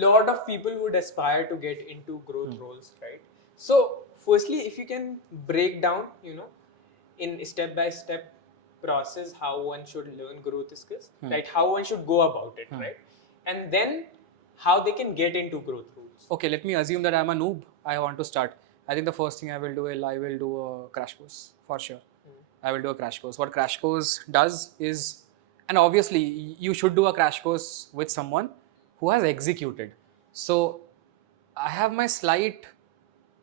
lot of people would aspire to get into growth roles, right? So, firstly, if you can break down, in step by step process how one should learn growth skills, right? How one should go about it, right? And then how they can get into growth roles. Okay, let me assume that I'm a noob. I want to start. I think the first thing I will do is I will do a crash course for sure. I will do a crash course. What crash course does is, and obviously you should do a crash course with someone who has executed. So I have my slight,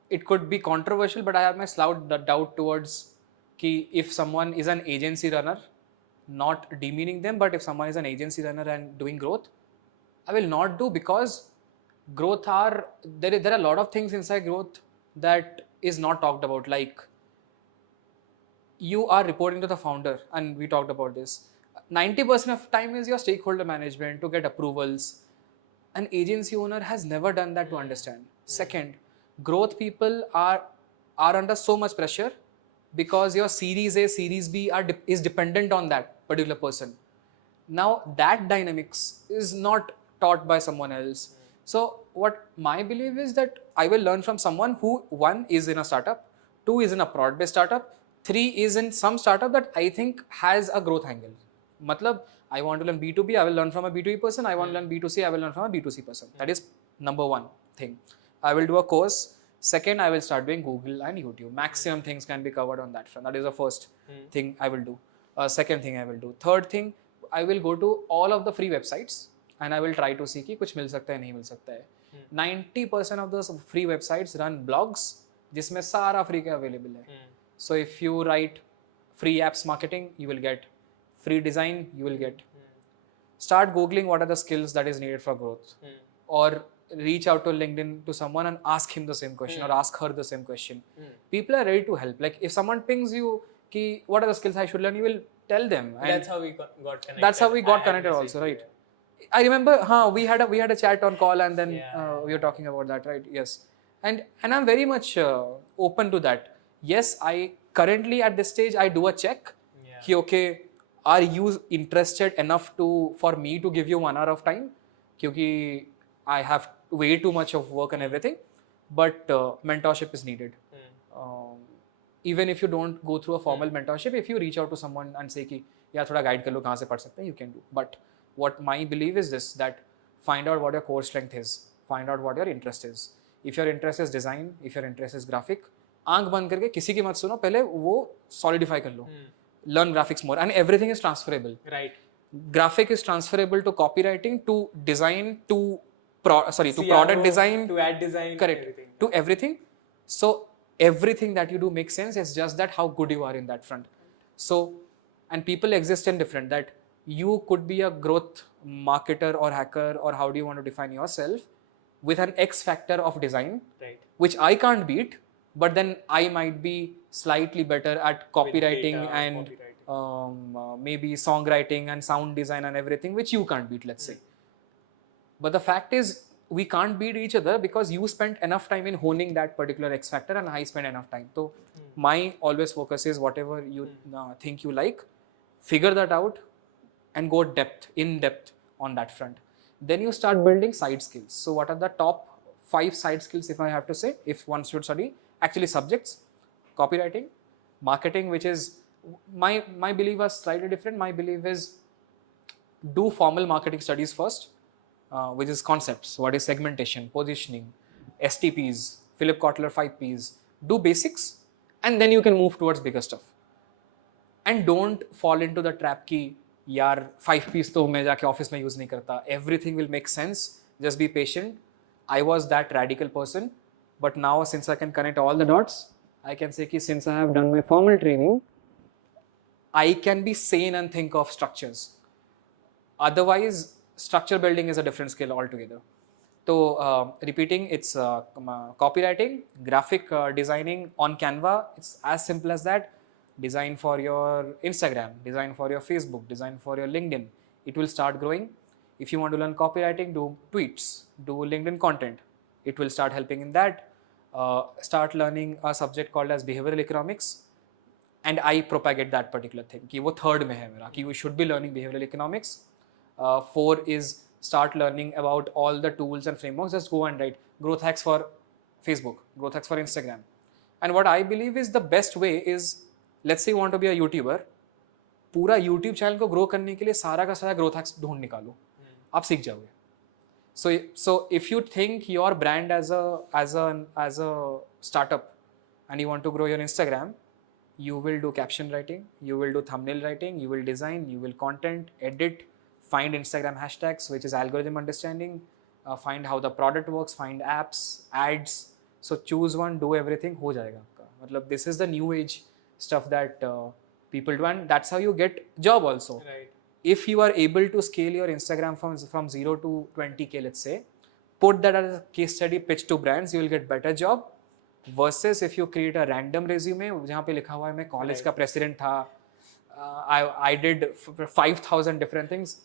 it could be controversial, but I have my slight doubt towards ki if someone is an agency runner, not demeaning them, but if someone is an agency runner and doing growth, I will not do, because growth are there are a lot of things inside growth that is not talked about. Like, you are reporting to the founder, and we talked about this. 90% of time is your stakeholder management to get approvals. An agency owner has never done that to understand. Second, growth people are under so much pressure because your series A, series B is dependent on that particular person. Now that dynamics is not taught by someone else. So what my belief is that I will learn from someone who, one, is in a startup, two, is in a product-based startup, three, is in some startup that I think has a growth angle. Matlab, I want to learn B2B, I will learn from a B2B person. I want to learn B2C, I will learn from a B2C person. That is number one thing. I will do a course. Second, I will start doing Google and YouTube. Maximum things can be covered on that front. That is the first thing I will do. Second thing I will do. Third thing, I will go to all of the free websites and I will try to see कि कुछ मिल सकता है नहीं मिल सकता है. 90% of those free websites run blogs जिसमें सारा free का available है. So if you write free apps marketing, you will get free design, you will get. Start googling what are the skills that is needed for growth, or reach out to LinkedIn to someone and ask him the same question or ask her the same question. People are ready to help. Like if someone pings you ki what are the skills I should learn, you will tell them. And that's how we got connected. That's how we got connected also, right? I remember we had a chat on call, and then we were talking about that, right? Yes. And I'm very much open to that. Yes, I currently at this stage I do a check. Ki, okay, are you interested enough for me to give you 1 hour of time? Kyunki I have way too much of work and everything, but mentorship is needed. Even if you don't go through a formal mentorship, if you reach out to someone and say ki yaar thoda guide kar lo kahan se padh sakte hain, you can do. But what my belief is this, that find out what your core strength is, find out what your interest is. If your interest is design, if your interest is graphic, आंख बंद करके किसी की मत सुनो, पहले वो solidify कर लो. Learn graphics more, and everything is transferable. Right. Graphic is transferable to copywriting, to design, to product design, to ad design, correct, everything. To everything. So everything that you do makes sense. It's just that how good you are in that front. So, and people exist in different, that you could be a growth marketer or hacker, or how do you want to define yourself, with an X factor of design, right, which I can't beat, but then I might be slightly better at copywriting and maybe songwriting and sound design and everything, which you can't beat, let's say. But the fact is, we can't beat each other because you spent enough time in honing that particular X factor and I spent enough time. So my always focus is whatever you think you like, figure that out and go in depth on that front. Then you start building side skills. So what are the top 5 side skills, if I have to say, if one should study? Actually, subjects, copywriting, marketing, which is my belief was slightly different. My belief is do formal marketing studies first, which is concepts. What is segmentation, positioning, STPs, Philip Kotler 5Ps. Do basics, and then you can move towards bigger stuff. And don't fall into the trap ki yaar 5Ps to main jaake office mein use nahi karta. Everything will make sense. Just be patient. I was that radical person. But now, since I can connect all the dots, I can say that since I have done my formal training, I can be sane and think of structures. Otherwise, structure building is a different skill altogether. So, repeating, it's copywriting, graphic designing on Canva. It's as simple as that. Design for your Instagram, design for your Facebook, design for your LinkedIn. It will start growing. If you want to learn copywriting, do tweets, do LinkedIn content. It will start helping in that. Start learning a subject called as behavioral economics, and I propagate that particular thing. कि वो third में है मेरा कि you should be learning behavioral economics. 4 is start learning about all the tools and frameworks. Just go and write growth hacks for Facebook, growth hacks for Instagram. And what I believe is the best way is, let's say you want to be a YouTuber, पूरा YouTube channel को grow करने के लिए सारा का सारा growth hacks ढूंढ निकालो, आप सीख जाओगे. So if you think your brand as a startup and you want to grow your Instagram, you will do caption writing, you will do thumbnail writing, you will design, you will content, edit, find Instagram hashtags, which is algorithm understanding, find how the product works, find apps, ads. So choose one, do everything, हो जाएगा आपका. मतलब this is the new age stuff that people do, and that's how you get job also. Right. If you are able to scale your Instagram from 0 to 20K, let's say, put that as a case study, pitch to brands, you will get better job. Versus if you create a random resume जहाँ पे लिखा हुआ है मैं college का president था, I did 5,000 different things,